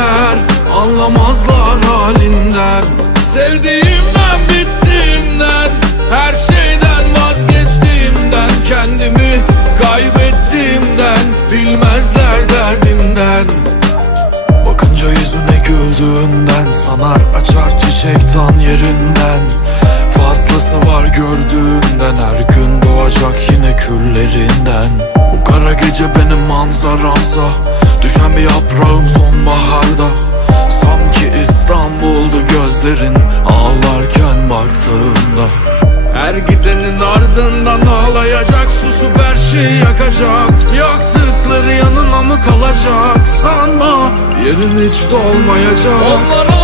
gider Anlamazlar halinden. Sevdiğimden bittiğimden Her şeyden vazgeçtiğimden Kendimi kaybettiğimden Bilmezler derdimden. Bakınca yüzüne güldüğünden Sanar açar çiçek tam yerinden. Fazlası var gördüğünden Her gün doğacak yine küllerinden. Bu kara gece benim manzaramsa Düşen bir yaprağım sonbaharda. Sanki İstanbul'du gözlerin Ağlarken baktığımda. Her gidenin ardından ağlayacak Susup her şeyi yakacak. Yaktıkları yanına mı kalacak? Sanma yerin hiç dolmayacak. Onlara